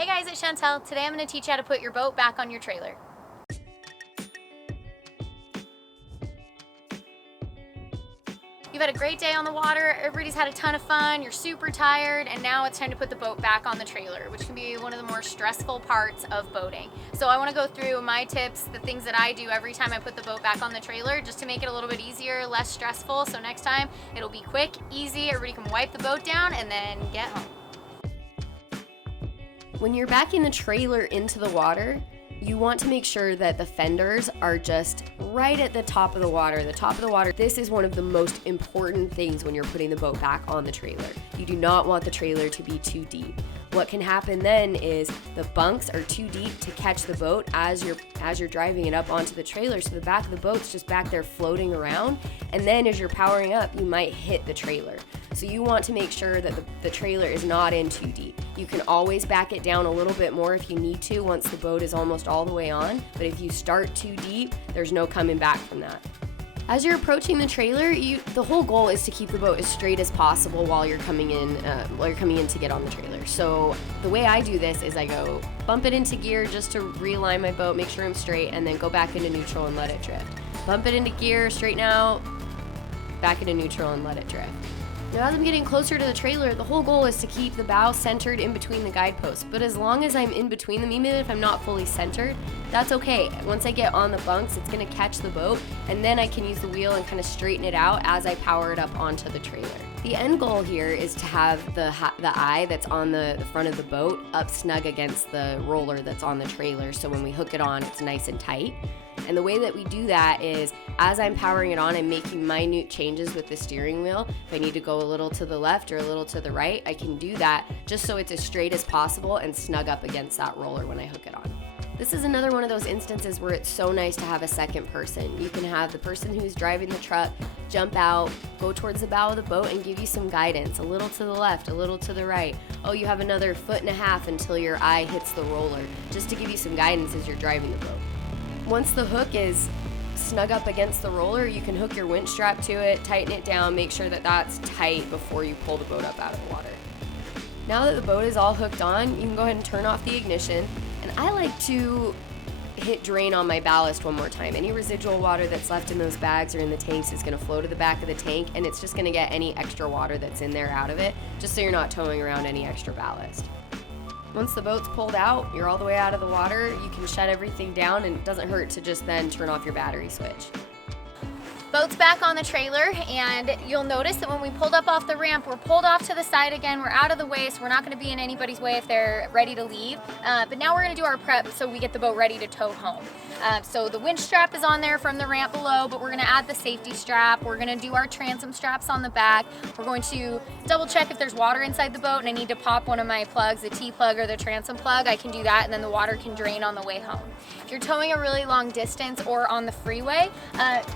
Hey guys, it's Chantel. Today I'm going to teach you how to put your boat back on your trailer. You've had a great day on the water, everybody's had a ton of fun, you're super tired, and now it's time to put the boat back on the trailer, which can be one of the more stressful parts of boating. So I want to go through my tips, the things that I do every time I put the boat back on the trailer, just to make it a little bit easier, less stressful, so next time it'll be quick, easy, everybody can wipe the boat down and then get home. When you're backing the trailer into the water, you want to make sure that the fenders are just right at the top of the water. The top of the water, this is one of the most important things when you're putting the boat back on the trailer. You do not want the trailer to be too deep. What can happen then is the bunks are too deep to catch the boat as you're driving it up onto the trailer, so the back of the boat's just back there floating around, and then as you're powering up, you might hit the trailer. So you want to make sure that the trailer is not in too deep. You can always back it down a little bit more if you need to once the boat is almost all the way on, but if you start too deep, there's no coming back from that. As you're approaching the trailer, the whole goal is to keep the boat as straight as possible while you're coming in to get on the trailer. So the way I do this is I go bump it into gear just to realign my boat, make sure I'm straight, and then go back into neutral and let it drift. Bump it into gear, straighten out, back into neutral and let it drift. Now as I'm getting closer to the trailer, the whole goal is to keep the bow centered in between the guideposts. But as long as I'm in between them, even if I'm not fully centered, that's okay. Once I get on the bunks, it's gonna catch the boat, and then I can use the wheel and kind of straighten it out as I power it up onto the trailer. The end goal here is to have the eye that's on the front of the boat up snug against the roller that's on the trailer, so when we hook it on, it's nice and tight. And the way that we do that is, as I'm powering it on, I'm making minute changes with the steering wheel. If I need to go a little to the left or a little to the right, I can do that just so it's as straight as possible and snug up against that roller when I hook it on. This is another one of those instances where it's so nice to have a second person. You can have the person who's driving the truck jump out, go towards the bow of the boat and give you some guidance, a little to the left, a little to the right. Oh, you have another 1.5 feet until your eye hits the roller, just to give you some guidance as you're driving the boat. Once the hook is snug up against the roller, you can hook your winch strap to it, tighten it down, make sure that that's tight before you pull the boat up out of the water. Now that the boat is all hooked on, you can go ahead and turn off the ignition. And I like to hit drain on my ballast one more time. Any residual water that's left in those bags or in the tanks is gonna flow to the back of the tank, and it's just gonna get any extra water that's in there out of it, just so you're not towing around any extra ballast. Once the boat's pulled out, you're all the way out of the water, you can shut everything down, and it doesn't hurt to just then turn off your battery switch. Boat's back on the trailer, and you'll notice that when we pulled up off the ramp, we're pulled off to the side again. We're out of the way, so we're not going to be in anybody's way if they're ready to leave. But now we're going to do our prep so we get the boat ready to tow home. So the winch strap is on there from the ramp below, but we're going to add the safety strap. We're going to do our transom straps on the back. We're going to double check if there's water inside the boat and I need to pop one of my plugs, the T-plug or the transom plug. I can do that, and then the water can drain on the way home. If you're towing a really long distance or on the freeway,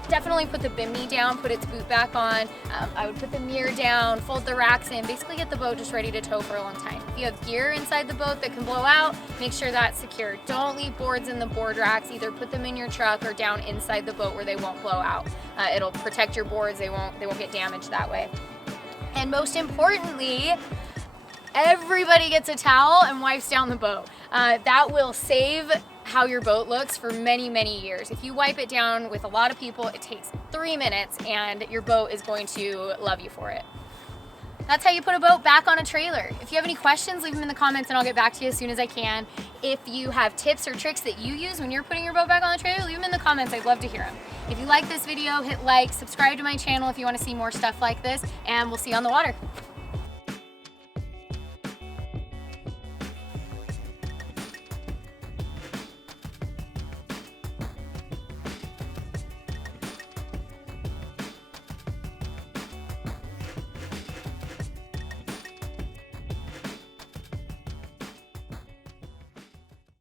definitely put the bimini down, put its boot back on. I would put the mirror down, fold the racks in, basically get the boat just ready to tow for a long time. If you have gear inside the boat that can blow out, make sure that's secure. Don't leave boards in the board racks. Either put them in your truck or down inside the boat where they won't blow out. It'll protect your boards. They won't get damaged that way. And most importantly, everybody gets a towel and wipes down the boat. That will save how your boat looks for many, many years. If you wipe it down with a lot of people, it takes 3 minutes and your boat is going to love you for it. That's how you put a boat back on a trailer. If you have any questions, leave them in the comments and I'll get back to you as soon as I can. If you have tips or tricks that you use when you're putting your boat back on the trailer, leave them in the comments. I'd love to hear them. If you like this video, hit like, subscribe to my channel if you want to see more stuff like this, and we'll see you on the water.